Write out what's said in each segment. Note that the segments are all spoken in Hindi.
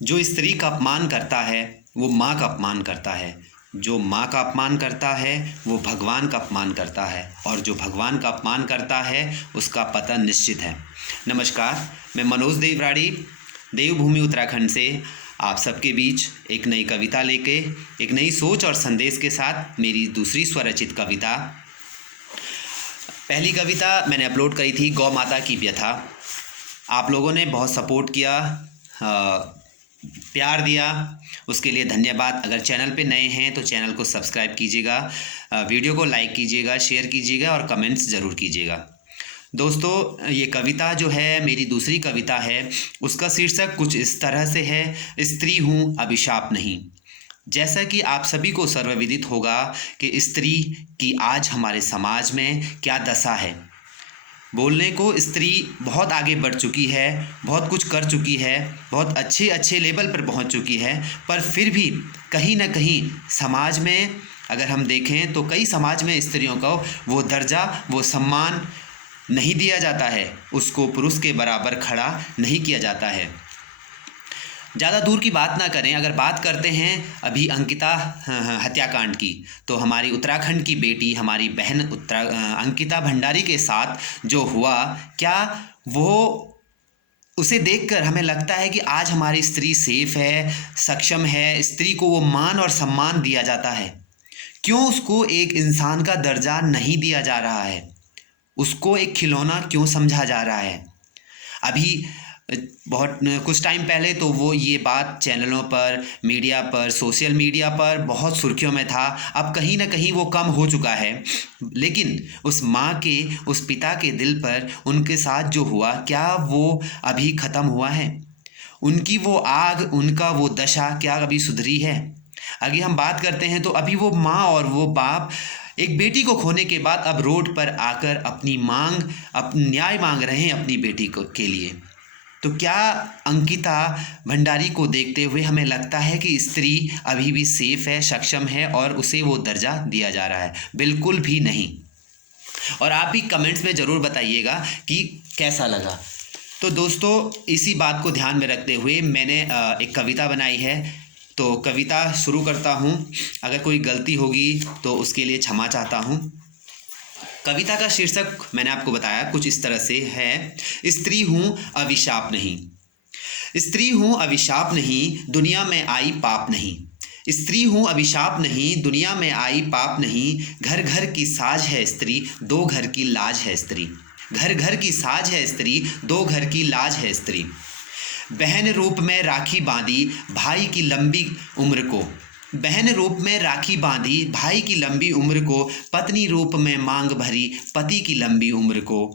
जो स्त्री का अपमान करता है वो माँ का अपमान करता है, जो माँ का अपमान करता है वो भगवान का अपमान करता है, और जो भगवान का अपमान करता है उसका पतन निश्चित है। नमस्कार, मैं मनोज देवराड़ी देवभूमि उत्तराखंड से आप सबके बीच एक नई कविता लेके, एक नई सोच और संदेश के साथ मेरी दूसरी स्वरचित कविता। पहली कविता मैंने अपलोड करी थी गौ माता की व्यथा। आप लोगों ने बहुत सपोर्ट किया, प्यार दिया, उसके लिए धन्यवाद। अगर चैनल पे नए हैं तो चैनल को सब्सक्राइब कीजिएगा, वीडियो को लाइक कीजिएगा, शेयर कीजिएगा और कमेंट्स ज़रूर कीजिएगा। दोस्तों, ये कविता जो है मेरी दूसरी कविता है, उसका शीर्षक कुछ इस तरह से है, स्त्री हूँ अभिशाप नहीं। जैसा कि आप सभी को सर्वविदित होगा कि स्त्री की आज हमारे समाज में क्या दशा है। बोलने को स्त्री बहुत आगे बढ़ चुकी है, बहुत कुछ कर चुकी है, बहुत अच्छे अच्छे लेवल पर पहुंच चुकी है, पर फिर भी कहीं ना कहीं समाज में अगर हम देखें तो कई समाज में स्त्रियों को वो दर्जा, वो सम्मान नहीं दिया जाता है, उसको पुरुष के बराबर खड़ा नहीं किया जाता है। ज़्यादा दूर की बात ना करें, अगर बात करते हैं अभी अंकिता हत्याकांड की, तो हमारी उत्तराखंड की बेटी, हमारी बहन अंकिता भंडारी के साथ जो हुआ, क्या वो उसे देखकर हमें लगता है कि आज हमारी स्त्री सेफ है, सक्षम है, स्त्री को वो मान और सम्मान दिया जाता है? क्यों उसको एक इंसान का दर्जा नहीं दिया जा रहा है? उसको एक खिलौना क्यों समझा जा रहा है? अभी बहुत कुछ टाइम पहले तो वो ये बात चैनलों पर, मीडिया पर, सोशल मीडिया पर बहुत सुर्खियों में था। अब कहीं ना कहीं वो कम हो चुका है, लेकिन उस माँ के, उस पिता के दिल पर उनके साथ जो हुआ, क्या वो अभी ख़त्म हुआ है? उनकी वो आग, उनका वो दशा क्या कभी सुधरी है? आगे हम बात करते हैं तो अभी वो माँ और वो बाप एक बेटी को खोने के बाद अब रोड पर आकर अपनी मांग, न्याय मांग रहे हैं अपनी बेटी को के लिए। तो क्या अंकिता भंडारी को देखते हुए हमें लगता है कि स्त्री अभी भी सेफ है, सक्षम है और उसे वो दर्जा दिया जा रहा है? बिल्कुल भी नहीं। और आप भी कमेंट्स में ज़रूर बताइएगा कि कैसा लगा। तो दोस्तों, इसी बात को ध्यान में रखते हुए मैंने एक कविता बनाई है, तो कविता शुरू करता हूँ। अगर कोई गलती होगी तो उसके लिए क्षमा चाहता हूँ। कविता का शीर्षक मैंने आपको बताया कुछ इस तरह से है, स्त्री हूँ अभिशाप नहीं। स्त्री हूँ अभिशाप नहीं, दुनिया में आई पाप नहीं। स्त्री हूँ अभिशाप नहीं, दुनिया में आई पाप नहीं। घर घर की साज है स्त्री, दो घर की लाज है स्त्री। घर घर की साज है स्त्री, दो घर की लाज है स्त्री। बहन रूप में राखी बांधी भाई की लंबी उम्र को, बहन रूप में राखी बांधी भाई की लंबी उम्र को। पत्नी रूप में मांग भरी पति की लंबी उम्र को,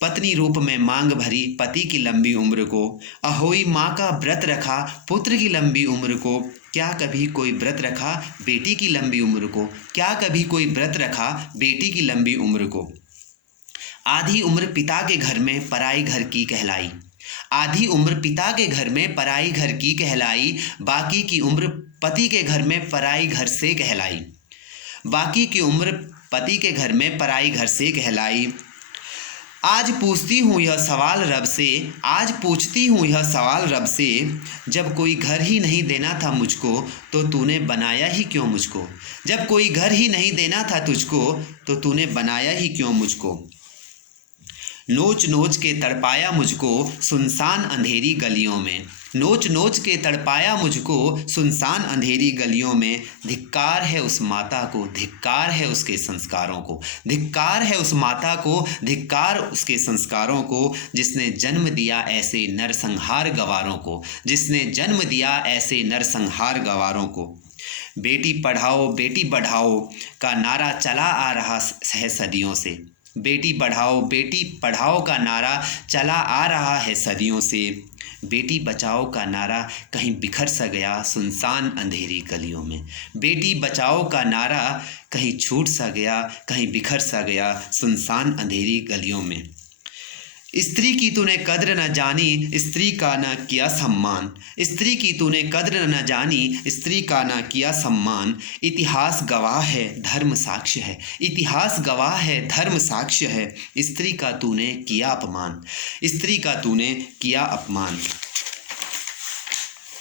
पत्नी रूप में मांग भरी पति की लंबी उम्र को। अहोई माँ का व्रत रखा पुत्र की लंबी उम्र को। क्या कभी कोई व्रत रखा बेटी की लंबी उम्र को? क्या कभी कोई व्रत रखा बेटी की लंबी उम्र को? आधी उम्र पिता के घर में पराई घर की कहलाई, आधी उम्र पिता के घर में पराई घर की कहलाई। बाकी की उम्र पति के घर में पराई घर से कहलाई, बाकी की उम्र पति के घर में पराई घर से कहलाई। आज पूछती हूँ यह सवाल रब से, आज पूछती हूँ यह सवाल रब से, जब कोई घर ही नहीं देना था मुझको तो तूने बनाया ही क्यों मुझको? जब कोई घर ही नहीं देना था तुझको तो तूने बनाया ही क्यों मुझको? नोच नोच के तड़पाया मुझको सुनसान अंधेरी गलियों में, नोच नोच के तड़पाया मुझको सुनसान अंधेरी गलियों में। धिक्कार है उस माता को, धिक्कार है उसके संस्कारों को, धिक्कार है उस माता को, धिक्कार उसके संस्कारों को, जिसने जन्म दिया ऐसे नरसंहार गवारों को, जिसने जन्म दिया ऐसे नरसंहार गवारों को। बेटी पढ़ाओ बेटी बढ़ाओ का नारा चला आ रहा है सदियों से, बेटी पढ़ाओ का नारा चला आ रहा है सदियों से। बेटी बचाओ का नारा कहीं बिखर सा गया सुनसान अंधेरी गलियों में, बेटी बचाओ का नारा कहीं छूट सा गया, कहीं बिखर सा गया सुनसान अंधेरी गलियों में। स्त्री की तूने कद्र न जानी, स्त्री का न किया सम्मान, स्त्री की तूने कद्र न जानी, स्त्री का न किया सम्मान। इतिहास गवाह है धर्म साक्ष्य है, इतिहास गवाह है धर्म साक्ष्य है। स्त्री का तूने किया अपमान, स्त्री का तूने किया अपमान।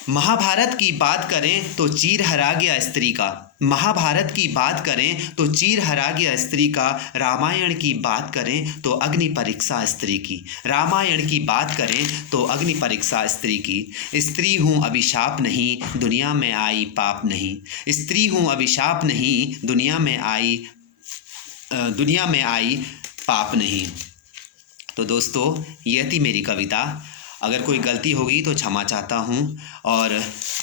महाभारत की बात करें तो चीर हरा गया स्त्री का, महाभारत की बात करें तो चीर हरा गया स्त्री का, रामायण की बात करें तो अग्नि परीक्षा स्त्री की, रामायण की बात करें तो अग्नि परीक्षा स्त्री की। स्त्री हूँ अभिशाप नहीं, दुनिया में आई पाप नहीं, स्त्री हूँ अभिशाप नहीं, दुनिया में आई पाप नहीं। तो दोस्तों, यह थी मेरी कविता। अगर कोई गलती होगी तो क्षमा चाहता हूँ और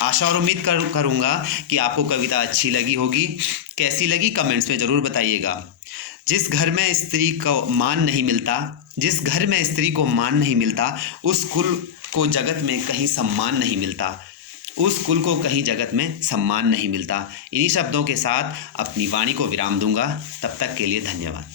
आशा और उम्मीद करूँगा कि आपको कविता अच्छी लगी होगी। कैसी लगी कमेंट्स में ज़रूर बताइएगा। जिस घर में स्त्री को मान नहीं मिलता, जिस घर में स्त्री को मान नहीं मिलता, उस कुल को जगत में कहीं सम्मान नहीं मिलता, उस कुल को कहीं जगत में सम्मान नहीं मिलता। इन्हीं शब्दों के साथ अपनी वाणी को विराम दूंगा। तब तक के लिए धन्यवाद।